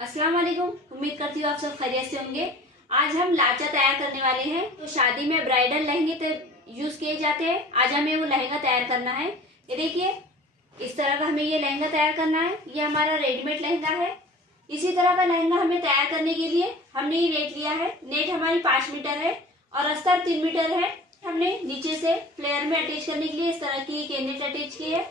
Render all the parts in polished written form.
अस्सलाम वालेकुम। उम्मीद करती हूँ आप सब खैरियत से होंगे। आज हम लाचा तैयार करने वाले हैं। तो शादी में ब्राइडल लहंगे तो यूज किए जाते हैं। आज हमें वो लहंगा तैयार करना है। ये देखिए, इस तरह का हमें ये लहंगा तैयार करना है। ये हमारा रेडीमेड लहंगा है। इसी तरह का लहंगा हमें तैयार करने के लिए हमने ये नेट लिया है। नेट हमारी 5 मीटर है और अस्तर 3 मीटर है। हमने नीचे से फ्लेयर में अटैच करने के लिए इस तरह की एक नेट अटैच की है।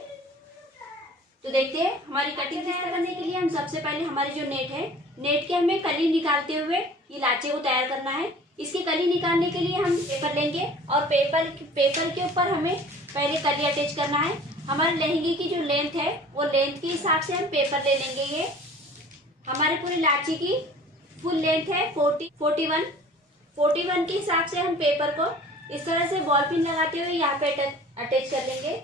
तो देखते हैं हमारी कटिंग तैयार करने के लिए हम सबसे पहले हमारी जो नेट है, नेट के हमें कली निकालते हुए ये लाचे को तैयार करना है। इसकी कली निकालने के लिए हम पेपर लेंगे और पेपर के ऊपर हमें पहले कली अटैच करना है। हमारे लहंगे की जो लेंथ है वो लेंथ के हिसाब से हम पेपर ले लेंगे। ये हमारे पूरी लाची की फुल लेंथ है 41 के हिसाब से हम पेपर को इस तरह से बॉल पिन लगाते हुए यहाँ पे अटैच कर लेंगे।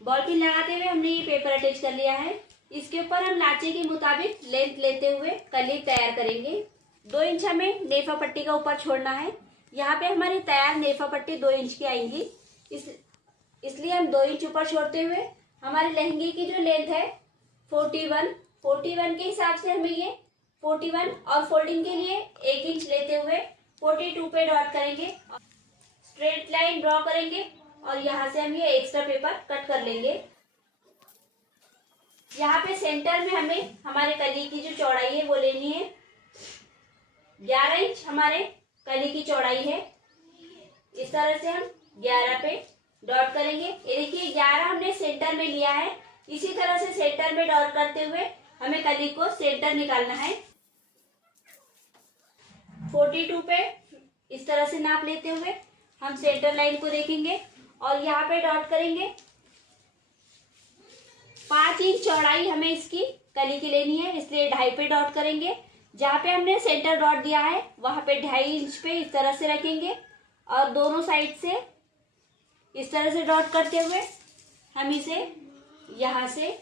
बॉल पिन लगाते हुए हमने ये पेपर अटैच कर लिया है। इसके ऊपर हम लाचे के मुताबिक लेंथ लेते हुए कली तैयार करेंगे। 2 इंच हमें नेफा पट्टी का ऊपर छोड़ना है। यहाँ पे हमारी तैयार नेफा पट्टी 2 इंच की आएंगी। इसलिए हम 2 इंच ऊपर छोड़ते हुए हमारे लहंगे की जो लेंथ है 41 के हिसाब से हमें ये 41 और फोल्डिंग के लिए 1 इंच लेते हुए 42 पे डॉट करेंगे, स्ट्रेट लाइन ड्रॉ करेंगे और यहाँ से हम ये एक्स्ट्रा पेपर कट कर लेंगे। यहाँ पे सेंटर में हमें हमारे कली की जो चौड़ाई है वो लेनी है। 11 इंच हमारे कली की चौड़ाई है। इस तरह से हम 11 पे डॉट करेंगे। ये देखिए 11 हमने सेंटर में लिया है। इसी तरह से सेंटर में डॉट करते हुए हमें कली को सेंटर निकालना है। 42 पे इस तरह से नाप लेते हुए हम सेंटर लाइन को देखेंगे और यहाँ पे डॉट करेंगे। 5 इंच चौड़ाई हमें इसकी कली की लेनी है, इसलिए 2.5 पे डॉट करेंगे। जहाँ पे हमने सेंटर डॉट दिया है वहां पे 2.5 इंच पे इस तरह से रखेंगे और दोनों साइड से इस तरह से डॉट करते हुए हम इसे यहाँ से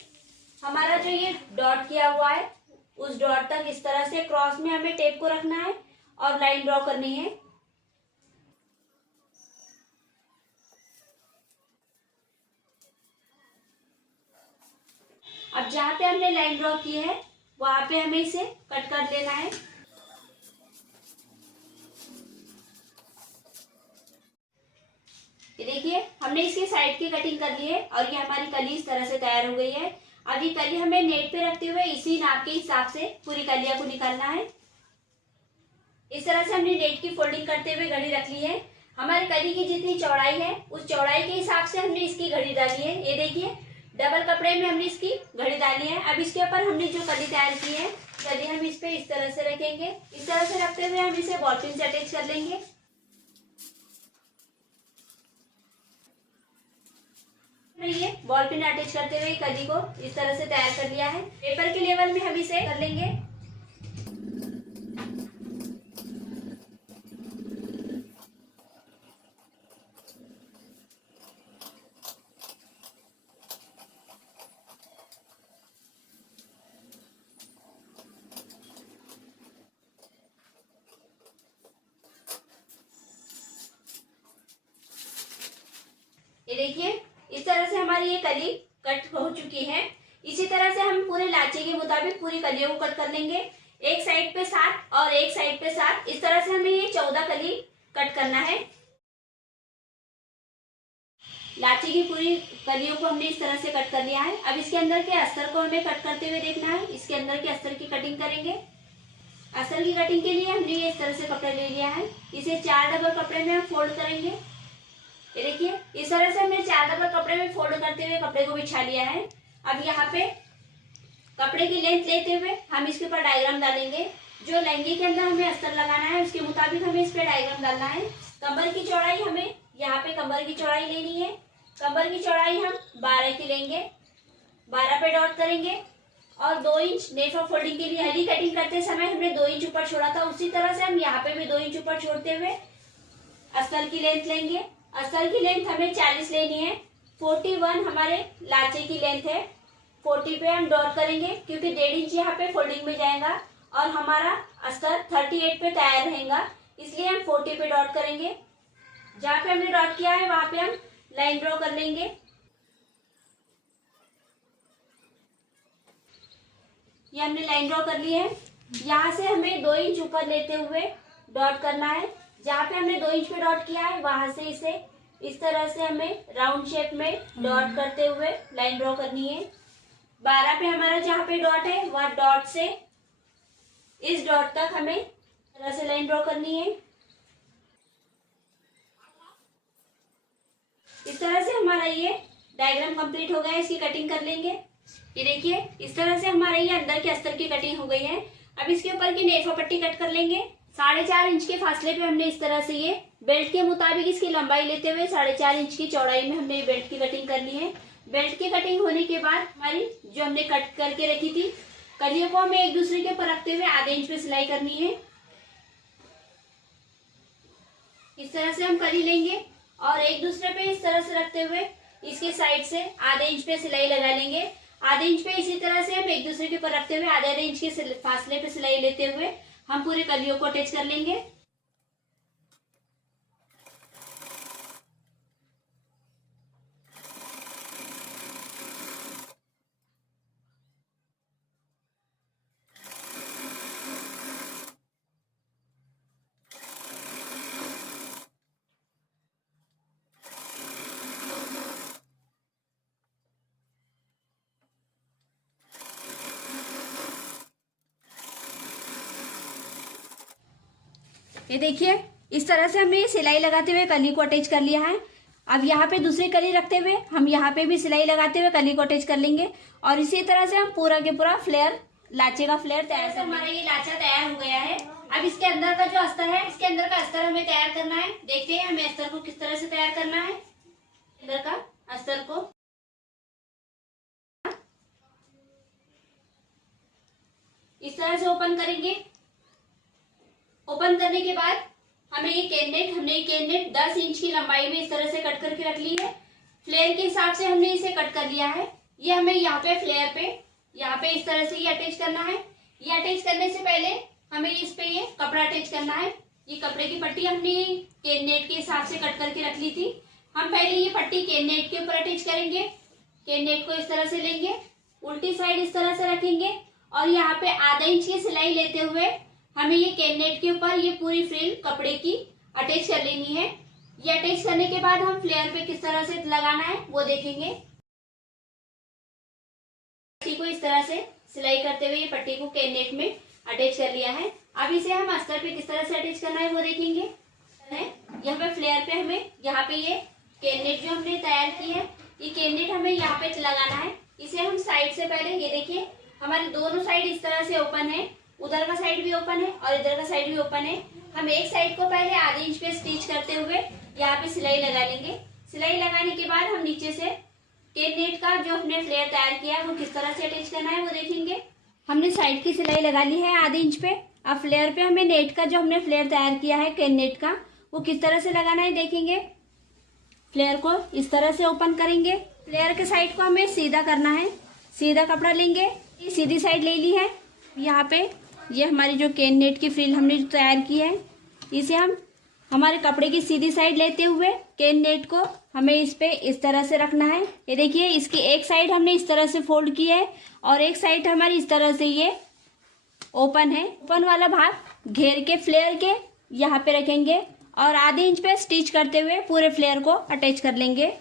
हमारा जो ये डॉट किया हुआ है उस डॉट तक इस तरह से क्रॉस में हमें टेप को रखना है और लाइन ड्रॉ करनी है। अब जहाँ पे हमने लाइन ड्रॉ की है वहां पे हमें इसे कट कर लेना है। ये देखिए हमने इसके साइड की कटिंग कर ली है और ये हमारी कली इस तरह से तैयार हो गई है। अब ये कली हमें नेट पे रखते हुए इसी नाप के हिसाब से पूरी कलिया को निकालना है। इस तरह से हमने नेट की फोल्डिंग करते हुए घड़ी रख ली है। हमारी कली की जितनी चौड़ाई है उस चौड़ाई के हिसाब से हमने इसकी घड़ी डाली है। ये देखिए डबल कपड़े में हमने इसकी घड़ी डाली है। अब इसके ऊपर हमने जो कली तैयार की है, कली हम इस पे इस तरह से रखेंगे। इस तरह से रखते हुए हम इसे बॉल पिन से अटैच कर लेंगे। ये बॉल पिन अटैच करते हुए कली को इस तरह से तैयार कर लिया है। पेपर के लेवल में हम इसे कर लेंगे। ये देखिए इस तरह से हमारी ये कली कट हो चुकी है। इसी तरह से हम पूरे लाचे के मुताबिक पूरी कलियों को कट कर लेंगे। एक साइड पे 7 और एक साइड पे 7, इस तरह से हमें ये 14 कली कट करना है। लाची की पूरी कलियों को हमने इस तरह से कट कर लिया है। अब इसके अंदर के अस्तर को हमें कट करते हुए देखना है। इसके अंदर के अस्तर की कटिंग करेंगे। अस्तर की कटिंग के लिए हमने ये इस तरह से कपड़ा ले लिया है। इसे 4 डबल कपड़े में हम फोल्ड करेंगे। ये देखिए इस तरह से हमने 4 डबल कपड़े में फोल्ड करते हुए कपड़े को बिछा लिया है। अब यहाँ पे कपड़े की लेंथ लेते हुए हम इसके ऊपर डायग्राम डालेंगे। जो लहंगे के अंदर हमें अस्तर लगाना है उसके मुताबिक हमें इस पे डायग्राम डालना है। कमर की चौड़ाई हमें यहाँ पे कमर की चौड़ाई लेनी है। कमर की चौड़ाई हम 12 की लेंगे। 12 पे डॉट करेंगे और 2 इंच नेफा फोल्डिंग के लिए हली कटिंग करते समय हमने 2 इंच ऊपर छोड़ा था, उसी तरह से हम यहाँ पे भी 2 इंच ऊपर छोड़ते हुए अस्तर की लेंथ लेंगे। अस्तर की लेंथ हमें 40 लेनी है। 41 हमारे लाचे की लेंथ है। 40 पे हम डॉट करेंगे क्योंकि 1.5 इंच यहाँ पे फोल्डिंग में जाएगा और हमारा अस्तर 38 पे तैयार रहेगा, इसलिए हम 40 पे डॉट करेंगे। जहाँ पे हमने डॉट किया है वहां पे हम लाइन ड्रॉ कर लेंगे। ये हमने लाइन ड्रॉ कर ली है। यहाँ से हमें 2 इंच ऊपर लेते हुए डॉट करना है। जहाँ पे हमने 2 इंच पे डॉट किया है वहां से इसे इस तरह से हमें राउंड शेप में डॉट करते हुए लाइन ड्रॉ करनी है। 12 पे हमारा जहाँ पे डॉट है वहाँ डॉट से इस डॉट तक हमें इस तरह से लाइन ड्रॉ करनी है। इस तरह से हमारा ये डायग्राम कंप्लीट हो गया है। इसकी कटिंग कर लेंगे। ये देखिए इस तरह से हमारे ये अंदर के अस्तर की कटिंग हो गई है। अब इसके ऊपर की नेफा पट्टी कट कर लेंगे। 4.5 इंच के फासले पे हमने इस तरह से ये बेल्ट के मुताबिक इसकी लंबाई लेते हुए 4.5 इंच की चौड़ाई में हमने बेल्ट की कटिंग कर ली है। बेल्ट की कटिंग होने के बाद हमारी जो हमने कट करके रखी थी कलियों को हमें एक दूसरे के ऊपर रखते हुए आधे इंच पे सिलाई करनी है। इस तरह से हम कली लेंगे और एक दूसरे पे इस तरह से रखते हुए इसके साइड से आधे इंच पे सिलाई लगा लेंगे। आधे इंच पे इसी तरह से हम एक दूसरे के ऊपर रखते हुए आधे आधे इंच के फासले पे सिलाई लेते हुए हम पूरे कलियों को अटैच कर लेंगे। ये देखिए इस तरह से हमने सिलाई लगाते हुए कली को अटैच कर लिया है। अब यहाँ पे दूसरी कली रखते हुए हम यहाँ पे भी सिलाई लगाते हुए कली को अटैच कर लेंगे और इसी तरह से हम पूरा के पूरा फ्लेयर लाचे का फ्लेयर तैयार कर। हमारा ये लाचा तैयार हो गया है। अब इसके अंदर का जो अस्तर है इसके अंदर का अस्तर हमें तैयार करना है। देखते हैं हमें अस्तर को किस तरह से तैयार करना है। अंदर का अस्तर को इस तरह से ओपन करेंगे। ओपन करने के बाद हमने ये केन नेट 10 इंच की लंबाई में इस तरह से कट करके रख ली है। फ्लेयर के हिसाब से हमने इसे कट कर लिया है। ये हमें यहाँ पे फ्लेयर पे यहाँ पे इस तरह से ये अटैच करना है। ये अटैच करने से पहले हमें इस पे ये कपड़ा अटैच करना है। ये कपड़े की पट्टी हमने केन नेट के हिसाब से कट करके रख ली थी। हम पहले ये पट्टी केन नेट के ऊपर अटैच करेंगे। केन नेट को इस तरह से लेंगे, उल्टी साइड इस तरह से रखेंगे और यहाँ पे आधा इंच की सिलाई लेते हुए हमें ये केन नेट के ऊपर ये पूरी फ्रिल कपड़े की अटैच कर लेनी है। ये अटैच करने के बाद हम फ्लेयर पे किस तरह से लगाना है वो देखेंगे। पट्टी को इस तरह से सिलाई करते हुए ये पट्टी को केन नेट में अटैच कर लिया है। अब इसे हम अस्तर पे किस तरह से अटैच करना है वो देखेंगे। यहाँ पे फ्लेयर पे हमें यहाँ पे ये केन नेट जो हमने तैयार की है ये केन नेट हमें यहाँ पे लगाना है। इसे हम साइड से पहले ये देखिए हमारे दोनों साइड इस तरह से ओपन है। उधर का साइड भी ओपन है और इधर का साइड भी ओपन है। हम एक साइड को पहले आधे इंच पे स्टिच करते हुए यहाँ पे सिलाई लगा लेंगे। सिलाई लगाने के बाद हम नीचे से केन नेट का जो हमने फ्लेयर तैयार किया है वो किस तरह से अटैच करना है वो देखेंगे। हमने साइड की सिलाई लगा ली है आधे इंच पे। अब फ्लेयर पे हमें नेट का जो हमने फ्लेयर तैयार किया है केन नेट का वो किस तरह से लगाना है देखेंगे। फ्लेयर को इस तरह से ओपन करेंगे। फ्लेयर के साइड को हमें सीधा करना है। सीधा कपड़ा लेंगे, ये सीधी साइड ले ली है। यहाँ पे ये हमारी जो केन नेट की फ्रिल हमने जो तैयार की है इसे हम हमारे कपड़े की सीधी साइड लेते हुए केन नेट को हमें इस पे इस तरह से रखना है। ये देखिए इसकी एक साइड हमने इस तरह से फोल्ड की है और एक साइड हमारी इस तरह से ये ओपन है। ओपन वाला भाग घेर के फ्लेयर के यहाँ पे रखेंगे और आधे इंच पे स्टिच करते हुए पूरे फ्लेयर को अटैच कर लेंगे।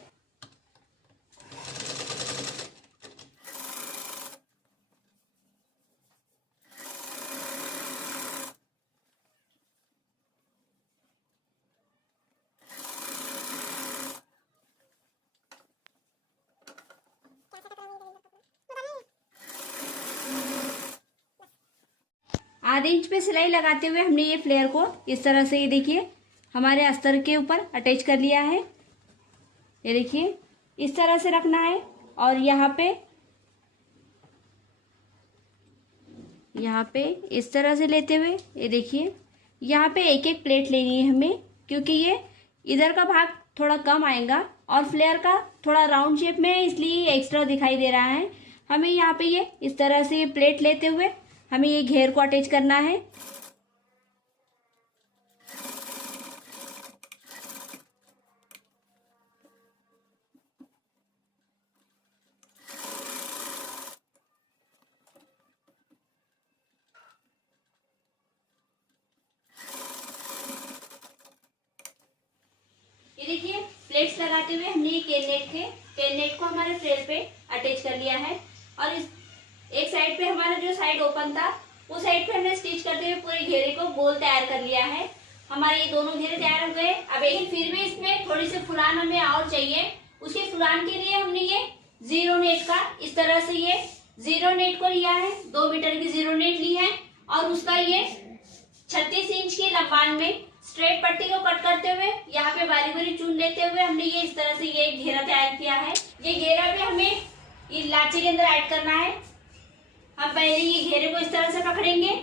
आधे इंच पे सिलाई लगाते हुए हमने ये फ्लेयर को इस तरह से ये देखिए हमारे अस्तर के ऊपर अटैच कर लिया है। ये देखिए इस तरह से रखना है और यहाँ पे इस तरह से लेते हुए ये देखिए यहाँ पे एक एक प्लेट लेनी है हमें, क्योंकि ये इधर का भाग थोड़ा कम आएगा और फ्लेयर का थोड़ा राउंड शेप में है इसलिए एक्स्ट्रा दिखाई दे रहा है। हमें यहाँ पे ये इस तरह से प्लेट लेते हुए हमें ये घेर को अटैच करना है। प्लेट्स लगाते हुए हमने ये केन नेट को हमारे फ्रेल पे अटैच कर लिया है। और इस एक साइड पे हमारा जो साइड ओपन था उस साइड पे हमने स्टिच करते हुए पूरे घेरे को गोल तैयार कर लिया है। हमारे ये दोनों घेरे तैयार हो गए। अब एक फिर भी इसमें थोड़ी सी फुलान हमें और चाहिए। उसके फुलान के लिए हमने ये जीरो नेट का इस तरह से ये जीरो नेट को लिया है, 2 मीटर की जीरो नेट ली है और उसका ये 36 इंच की लंबाई में स्ट्रेट पट्टी को कट करते हुए यहाँ पे बारी बारी चुन लेते हुए हमने ये इस तरह से ये घेरा तैयार किया है। ये घेरा भी हमें ये लाचे के अंदर ऐड करना है। हम पहले ये घेरे को इस तरह से पकड़ेंगे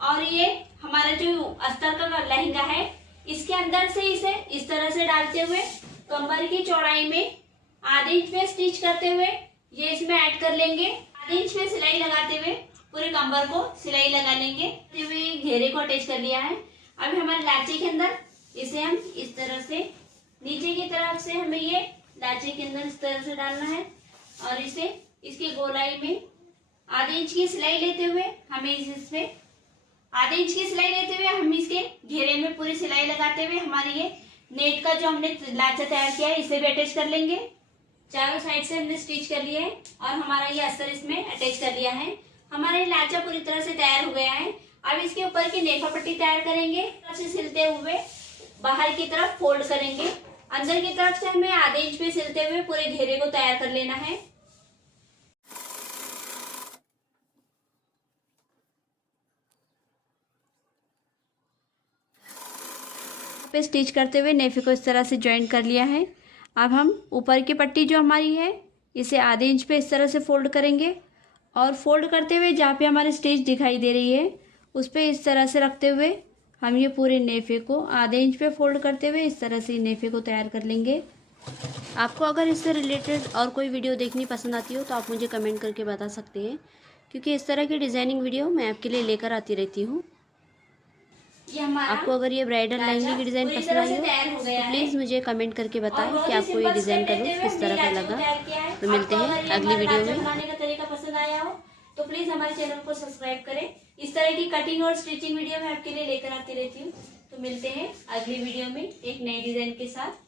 और ये हमारा जो अस्तर का लहंगा है इसके अंदर से इसे इस तरह से डालते हुए कमर की चौड़ाई में आधे इंच में स्टिच करते हुए ये इसमें ऐड कर लेंगे। आधे इंच में सिलाई लगाते हुए पूरे कमर को सिलाई लगा लेंगे। घेरे को अटैच कर लिया है। अब हमारे लाचे के अंदर इसे हम इस तरह से नीचे की तरफ से हमें ये लाचे के अंदर इस तरह से डालना है और इसे इसकी गोलाई में आधे इंच की सिलाई लेते हुए हमें इसमें आधे इंच की सिलाई लेते हुए हम इसके घेरे में पूरी सिलाई लगाते हुए हमारे ये नेट का जो हमने लाचा तैयार किया है इसे भी अटैच कर लेंगे। चारों साइड से हमने स्टिच कर लिया है और हमारा ये अस्तर इसमें अटैच कर लिया है। हमारा ये लाचा पूरी तरह से तैयार हो गया है। अब इसके ऊपर की नेफा पट्टी तैयार करेंगे। से सिलते हुए बाहर की तरफ फोल्ड करेंगे। अंदर की तरफ से हमें आधे इंच पे सिलते हुए पूरे घेरे को तैयार कर लेना है। पे स्टिच करते हुए नेफे को इस तरह से ज्वाइंट कर लिया है। अब हम ऊपर की पट्टी जो हमारी है इसे आधे इंच पे इस तरह से फोल्ड करेंगे और फोल्ड करते हुए जहाँ पे हमारी स्टिच दिखाई दे रही है उस पे इस तरह से रखते हुए हम ये पूरे नेफे को आधे इंच पे फोल्ड करते हुए इस तरह से नेफे को तैयार कर लेंगे। आपको अगर इससे रिलेटेड और कोई वीडियो देखनी पसंद आती हो तो आप मुझे कमेंट करके बता सकते हैं, क्योंकि इस तरह की डिज़ाइनिंग वीडियो मैं आपके लिए लेकर आती रहती हूँ। आपको अगर ये ब्राइडल लहंगे की डिज़ाइन पसंद आई हो तो प्लीज़ मुझे कमेंट करके बताएं कि आपको ये डिज़ाइन का लुक किस तरह का लगा। तो मिलते हैं अगली वीडियो में। बनाने का तरीका पसंद आया हो तो प्लीज़ हमारे चैनल को सब्सक्राइब करें। इस तरह की कटिंग और स्टिचिंग वीडियो मैं आपके लिए लेकर आती रहती हूँ। तो मिलते हैं अगली वीडियो में एक नए डिज़ाइन के साथ।